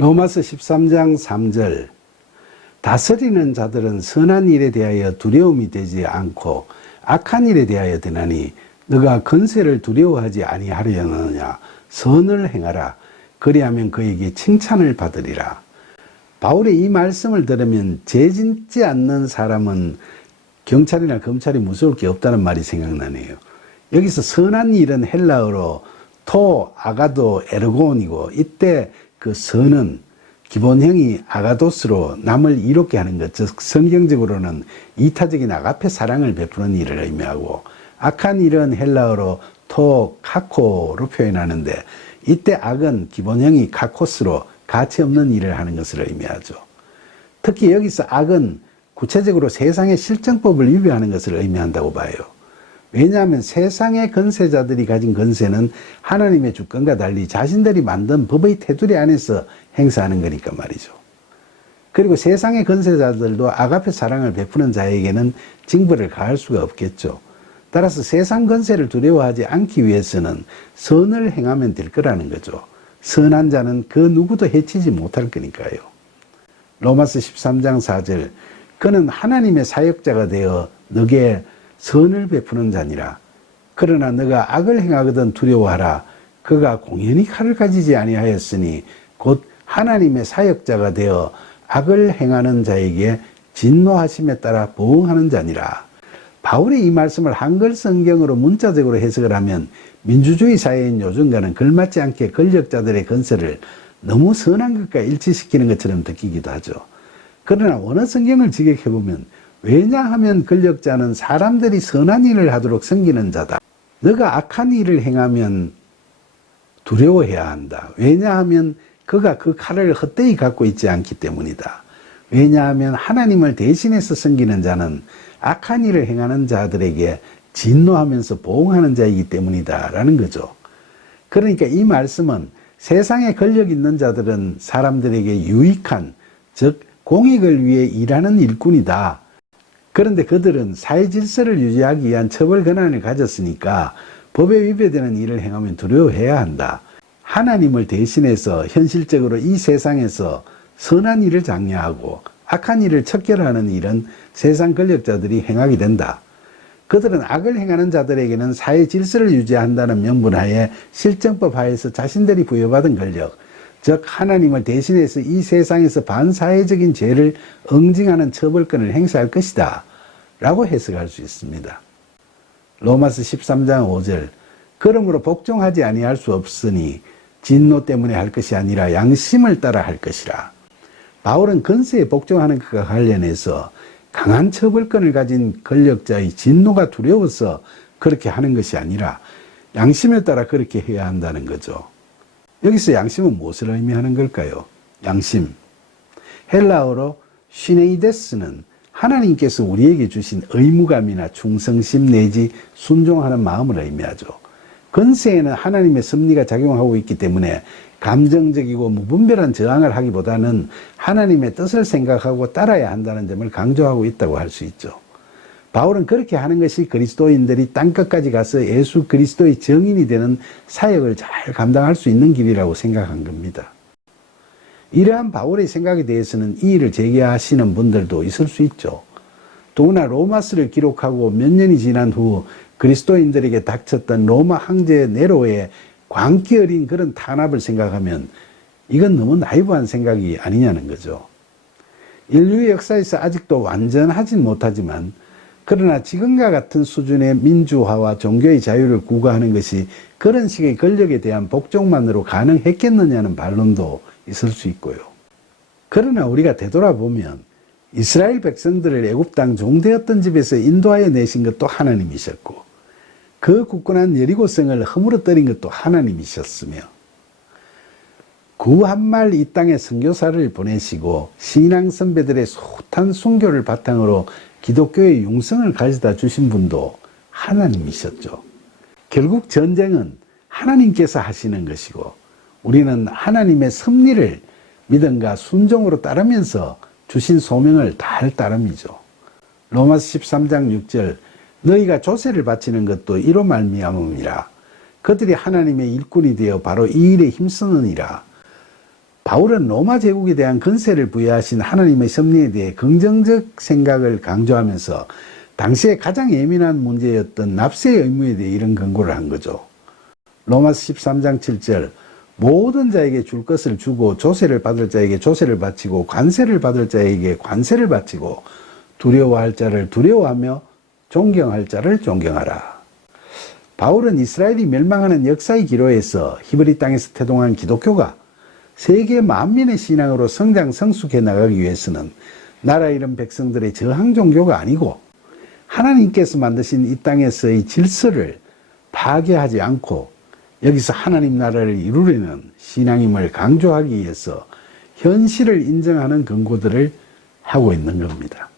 로마서 13장 3절 다스리는 자들은 선한 일에 대하여 두려움이 되지 않고 악한 일에 대하여 되나니 너가 건세를 두려워하지 아니하려느냐 선을 행하라 그리하면 그에게 칭찬을 받으리라. 바울의 이 말씀을 들으면 죄 짓지 않는 사람은 경찰이나 검찰이 무서울 게 없다는 말이 생각나네요. 여기서 선한 일은 헬라어로 토, 아가도, 에르곤이고 이때 그 선은 기본형이 아가도스로 남을 이롭게 하는 것, 즉 성경적으로는 이타적인 아가페 사랑을 베푸는 일을 의미하고 악한 일은 헬라어로 토, 카코로 표현하는데 이때 악은 기본형이 카코스로 가치 없는 일을 하는 것을 의미하죠. 특히 여기서 악은 구체적으로 세상의 실정법을 위배하는 것을 의미한다고 봐요. 왜냐하면 세상의 건세자들이 가진 건세는 하나님의 주권과 달리 자신들이 만든 법의 테두리 안에서 행사하는 거니까 말이죠. 그리고 세상의 건세자들도 아가페 사랑을 베푸는 자에게는 징벌을 가할 수가 없겠죠. 따라서 세상 건세를 두려워하지 않기 위해서는 선을 행하면 될 거라는 거죠. 선한 자는 그 누구도 해치지 못할 거니까요. 로마서 13장 4절 그는 하나님의 사역자가 되어 너게 선을 베푸는 자니라. 그러나 너가 악을 행하거든 두려워하라. 그가 공연히 칼을 가지지 아니하였으니 곧 하나님의 사역자가 되어 악을 행하는 자에게 진노하심에 따라 보응하는 자니라. 바울이 이 말씀을 한글 성경으로 문자적으로 해석을 하면 민주주의 사회인 요즘과는 걸맞지 않게 권력자들의 건세를 너무 선한 것과 일치시키는 것처럼 느끼기도 하죠. 그러나 원어 성경을 직역해보면 왜냐하면 권력자는 사람들이 선한 일을 하도록 섬기는 자다. 너가 악한 일을 행하면 두려워해야 한다. 왜냐하면 그가 그 칼을 헛되이 갖고 있지 않기 때문이다. 왜냐하면 하나님을 대신해서 섬기는 자는 악한 일을 행하는 자들에게 진노하면서 보응하는 자이기 때문이다 라는 거죠. 그러니까 이 말씀은 세상에 권력 있는 자들은 사람들에게 유익한, 즉 공익을 위해 일하는 일꾼이다. 그런데 그들은 사회 질서를 유지하기 위한 처벌 권한을 가졌으니까 법에 위배되는 일을 행하면 두려워해야 한다. 하나님을 대신해서 현실적으로 이 세상에서 선한 일을 장려하고 악한 일을 척결하는 일은 세상 권력자들이 행하게 된다. 그들은 악을 행하는 자들에게는 사회 질서를 유지한다는 명분하에 실정법 하에서 자신들이 부여받은 권력, 즉 하나님을 대신해서 이 세상에서 반사회적인 죄를 응징하는 처벌권을 행사할 것이다 라고 해석할 수 있습니다. 로마서 13장 5절 그러므로 복종하지 아니할 수 없으니 진노 때문에 할 것이 아니라 양심을 따라 할 것이라. 바울은 건세에 복종하는 것과 관련해서 강한 처벌권을 가진 권력자의 진노가 두려워서 그렇게 하는 것이 아니라 양심에 따라 그렇게 해야 한다는 거죠. 여기서 양심은 무엇을 의미하는 걸까요? 양심. 헬라어로 시네이데스는 하나님께서 우리에게 주신 의무감이나 충성심 내지 순종하는 마음을 의미하죠. 건세에는 하나님의 섭리가 작용하고 있기 때문에 감정적이고 무분별한 저항을 하기보다는 하나님의 뜻을 생각하고 따라야 한다는 점을 강조하고 있다고 할 수 있죠. 바울은 그렇게 하는 것이 그리스도인들이 땅끝까지 가서 예수 그리스도의 증인이 되는 사역을 잘 감당할 수 있는 길이라고 생각한 겁니다. 이러한 바울의 생각에 대해서는 이의를 제기하시는 분들도 있을 수 있죠. 더구나 로마서를 기록하고 몇 년이 지난 후 그리스도인들에게 닥쳤던 로마 황제 네로의 광기 어린 그런 탄압을 생각하면 이건 너무 나이브한 생각이 아니냐는 거죠. 인류의 역사에서 아직도 완전하진 못하지만 그러나 지금과 같은 수준의 민주화와 종교의 자유를 구가하는 것이 그런 식의 권력에 대한 복종만으로 가능했겠느냐는 반론도 있을 수 있고요. 그러나 우리가 되돌아보면 이스라엘 백성들을 애굽 땅 종되었던 집에서 인도하여 내신 것도 하나님이셨고 그 굳건한 여리고성을 허물어뜨린 것도 하나님이셨으며 구한말 이 땅에 선교사를 보내시고 신앙 선배들의 숱한 순교를 바탕으로 기독교의 융성을 가져다 주신 분도 하나님이셨죠. 결국 전쟁은 하나님께서 하시는 것이고 우리는 하나님의 섭리를 믿음과 순종으로 따르면서 주신 소명을 다할 따름이죠. 로마서 13장 6절 너희가 조세를 바치는 것도 이로 말미암음이라. 그들이 하나님의 일꾼이 되어 바로 이 일에 힘쓰느니라. 바울은 로마 제국에 대한 권세를 부여하신 하나님의 섭리에 대해 긍정적 생각을 강조하면서 당시에 가장 예민한 문제였던 납세의 의무에 대해 이런 권고를 한 거죠. 로마서 13장 7절 모든 자에게 줄 것을 주고 조세를 받을 자에게 조세를 바치고 관세를 받을 자에게 관세를 바치고 두려워할 자를 두려워하며 존경할 자를 존경하라. 바울은 이스라엘이 멸망하는 역사의 기로에서 히브리 땅에서 태동한 기독교가 세계 만민의 신앙으로 성장 성숙해 나가기 위해서는 나라 이름 백성들의 저항 종교가 아니고 하나님께서 만드신 이 땅에서의 질서를 파괴하지 않고 여기서 하나님 나라를 이루려는 신앙임을 강조하기 위해서 현실을 인정하는 권고들을 하고 있는 겁니다.